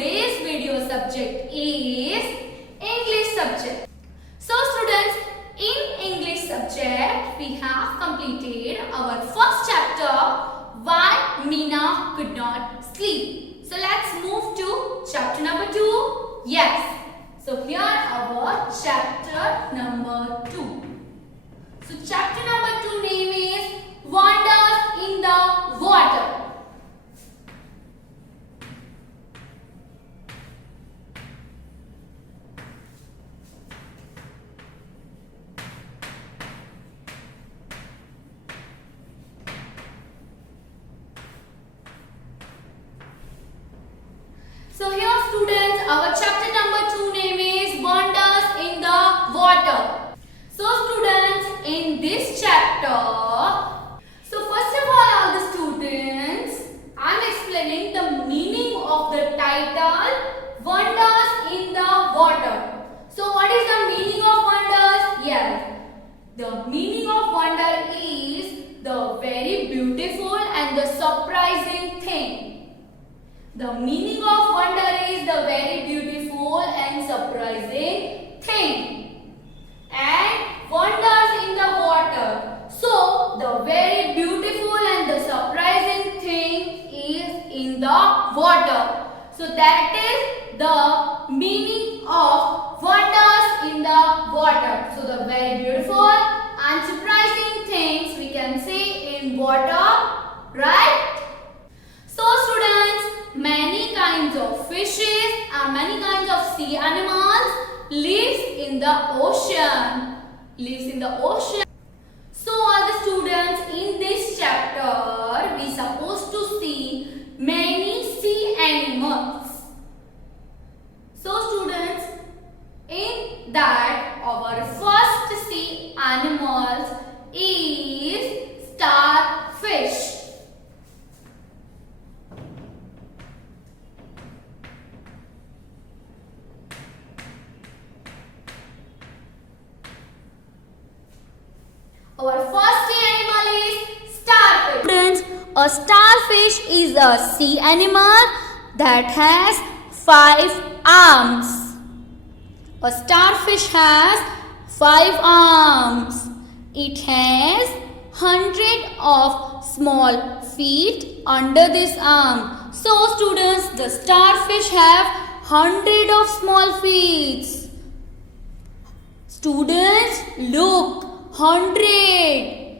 today's video subject is English subject. So students, in English subject we have completed our first chapter, Why Meena Could Not Sleep. So let's move to chapter number 2. Yes. So here our chapter number 2. So chapter number 2 name is Wonders in the Water. So here students, our chapter number 2 name is Wonders in the Water. So students, in this chapter, so first of all the students, I am explaining the meaning of the title Wonders in the Water. So what is the meaning of wonders? Yes, the meaning of wonder is the very beautiful and the surprising thing. The meaning of wonder is the very beautiful and surprising thing. And wonders in the water. So, the very beautiful and the surprising thing is in the water. So, that is the meaning of wonders in the water. So, the very beautiful and surprising things we can see in water, right? So, students, many kinds of fishes and many kinds of sea animals lives in the ocean. So all the students, in this chapter we supposed to see many sea animals. So students, in that our first sea animals is starfish. Our first sea animal is starfish. Students, a starfish is a sea animal that has 5 arms. A starfish has 5 arms. It has 100 of small feet under this arm. So students, the starfish have 100 of small feet. Students, look. 100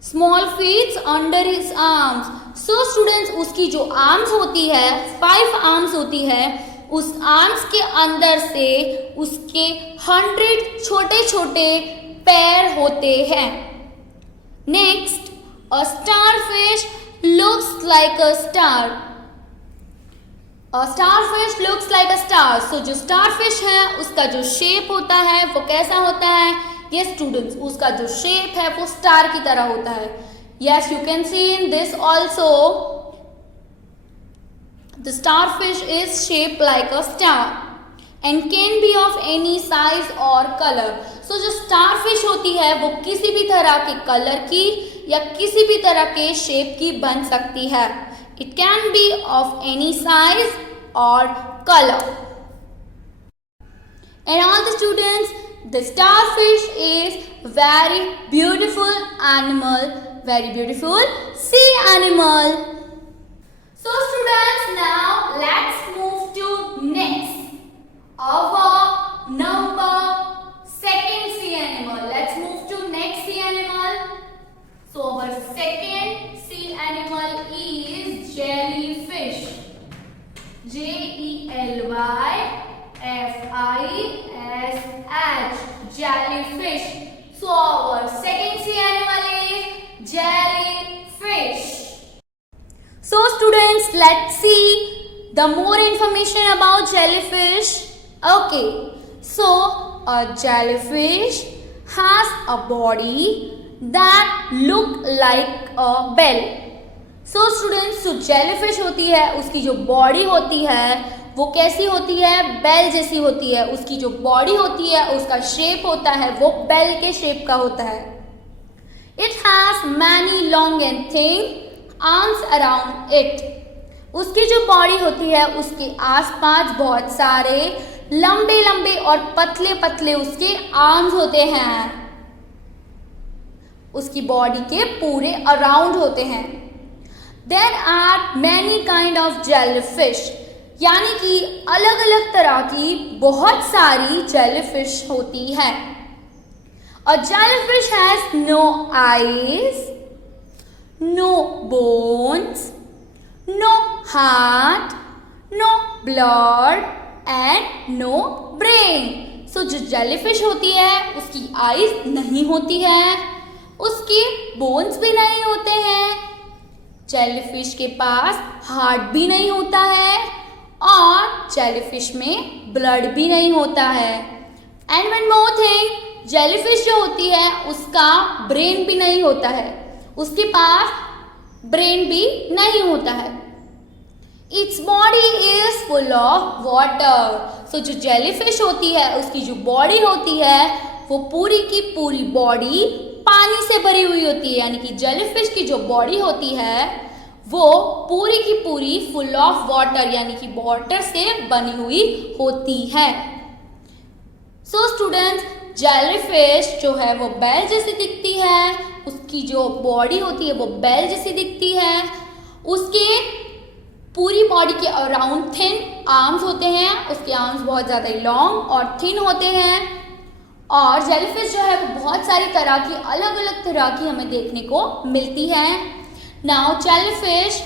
small feet under his arms. So students, उसकी जो arms होती है 5 arms होती है, उस arms के अंदर से उसके 100 छोटे छोटे पैर होते हैं. Next, a starfish looks like a star. A starfish looks like a star. So जो starfish है उसका जो shape होता है वो कैसा होता है? Yes students, उसका जो shape है वो star की तरह होता है. Yes, you can see in this also the starfish is shaped like a star and can be of any size or color. So जो starfish होती है वो किसी भी तरह के color की या किसी भी तरह के shape की बन सकती है. It can be of any size or color. And all the students, the starfish is very beautiful animal, very beautiful sea animal. So students, now let's move to next. Our number 2nd sea animal. Let's move to next sea animal. So our 2nd sea animal is jellyfish. Jellyfish. Jellyfish. So our 2nd sea animal is jellyfish. So students, let's see the more information about jellyfish. Okay. So a jellyfish has a body that look like a bell. So students, जो jellyfish होती है उसकी जो body होती है वो कैसी होती है? बेल जैसी होती है. उसकी जो बॉडी होती है उसका शेप होता है वो बेल के शेप का होता है. It has many long and thin arms around it. उसकी जो बॉडी होती है उसके आसपास बहुत सारे लंबे लंबे और पतले पतले उसके आर्म्स होते हैं, उसकी बॉडी के पूरे अराउंड होते हैं। There are many kind of jellyfish, यानी कि अलग अलग तरह की बहुत सारी जेलीफिश होती है। A jellyfish has no eyes, no bones, no heart, no blood and no brain. So जो जेलीफिश होती है उसकी आईज नहीं होती है, उसके बोन्स भी नहीं होते हैं, जेलीफिश के पास हार्ट भी नहीं होता है और जेलीफिश में ब्लड भी नहीं होता है। And one more thing, jellyfish जो होती है उसका ब्रेन भी नहीं होता है, उसके पास ब्रेन भी नहीं होता है। Its body is full of water. So जो जेलीफिश होती है उसकी जो बॉडी होती है वो पूरी की पूरी बॉडी पानी से भरी हुई होती है, यानी कि जेलीफिश की जो बॉडी होती है वो पूरी की पूरी फुल ऑफ वाटर यानी कि वाटर से बनी हुई होती है। सो स्टूडेंट्स, जेलीफिश जो है वो बैल जैसी दिखती है, उसकी जो बॉडी होती है वो बैल जैसी दिखती है, उसके पूरी बॉडी के अराउंड थिन आर्म्स होते हैं, उसके आर्म्स बहुत ज़्यादा लॉन्ग और थिन होते हैं। और जेलीफिश जो है वो बहुत सारी तरह की अलग अलग तरह की हमें देखने को मिलती है। नाउ जेलीफिश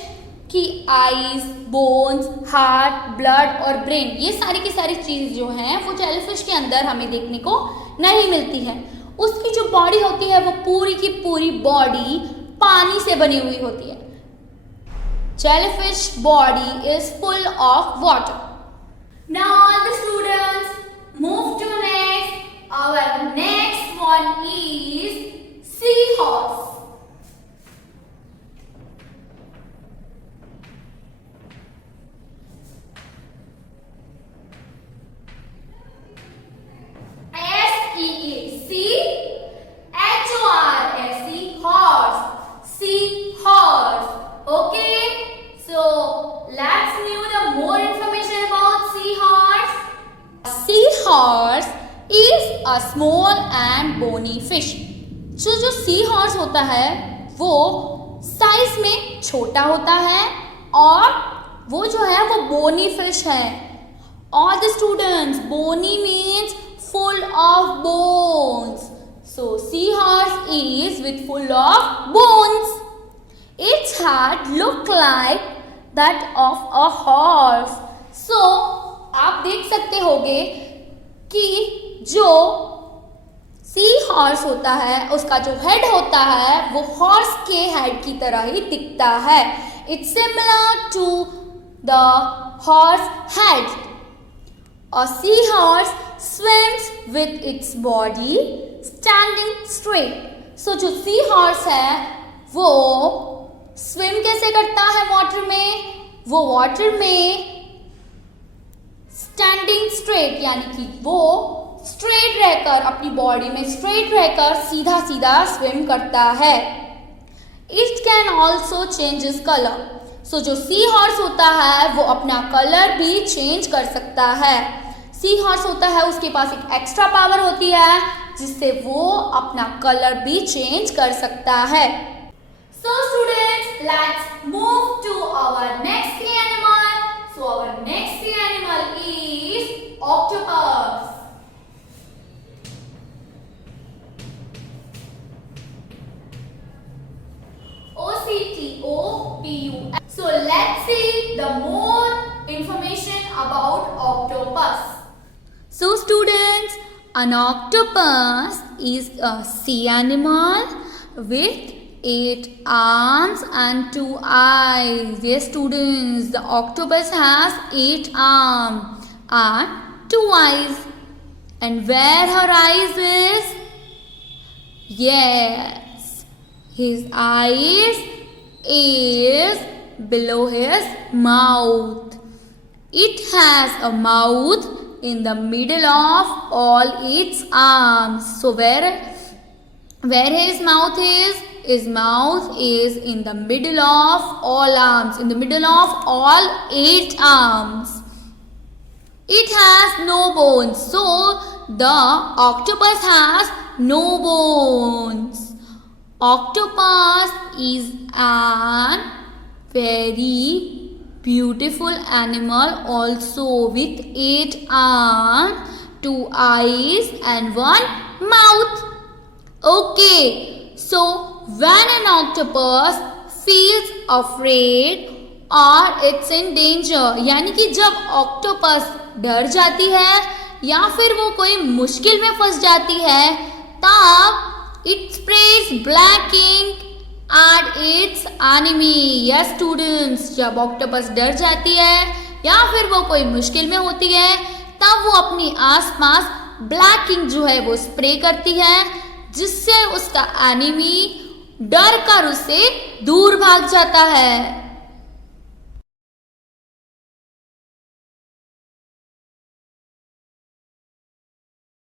की आईज, बोन्स, हार्ट, ब्लड और ब्रेन, ये सारी की सारी चीज़ जो हैं वो जेलीफिश के अंदर हमें देखने को नहीं मिलती है। उसकी जो बॉडी होती है वो पूरी की पूरी बॉडी पानी से बनी हुई होती है। Jellyfish body is full of water. Now all the students move to next. Our next one is seahorse. Seahorse is a small and bony fish. जो सी हॉर्स होता है वो साइज में छोटा होता है और वो जो है वो बोनी फिश है। All the students, bony means full of bones. So seahorse is with full of bones. Its head look like that of a horse. So आप देख सकते होगे कि जो सी हॉर्स होता है उसका जो हेड होता है वो हॉर्स के हेड की तरह ही दिखता है। It's similar to the horse head. A sea horse swims with its body standing straight. So जो सी हॉर्स है वो स्विम कैसे करता है वाटर में? वो वाटर में स्टैंडिंग स्ट्रेट यानी कि वो स्ट्रेट रहकर अपनी बॉडी में स्ट्रेट रहकर सीधा सीधा स्विम करता है। It can also change its colour. So जो सी हॉर्स होता है वो अपना कलर भी चेंज कर सकता है। सी हॉर्स होता है उसके पास एक एक्स्ट्रा पावर होती है जिससे वो अपना कलर भी चेंज कर सकता है। So students, let's move to our next animal. So our next animal is octopus. OCTOPUS. So let's see the more information about octopus. So students, an octopus is a sea animal with 8 arms and 2 eyes. Yes students, the octopus has 8 arms and 2 eyes. And where her eyes is? Yes, his eyes is below his mouth. It has a mouth in the middle of all its arms. So where his mouth is? its mouth is in the middle of all arms, in the middle of all 8 arms. It has no bones, so the octopus has no bones. Octopus is an very beautiful animal also with 8 arms, 2 eyes and 1 mouth. Okay, so when an octopus feels afraid or it's in danger, यानी कि जब octopus डर जाती है या फिर वो कोई मुश्किल में फंस जाती है, तब it sprays black ink at its enemy. Yes students, जब ऑक्टोपस डर जाती है या फिर वो कोई मुश्किल में होती है, तब वो अपनी आसपास ब्लैक इंक जो है वो स्प्रे करती है, जिससे उसका एनिमी डर कर उससे दूर भाग जाता है.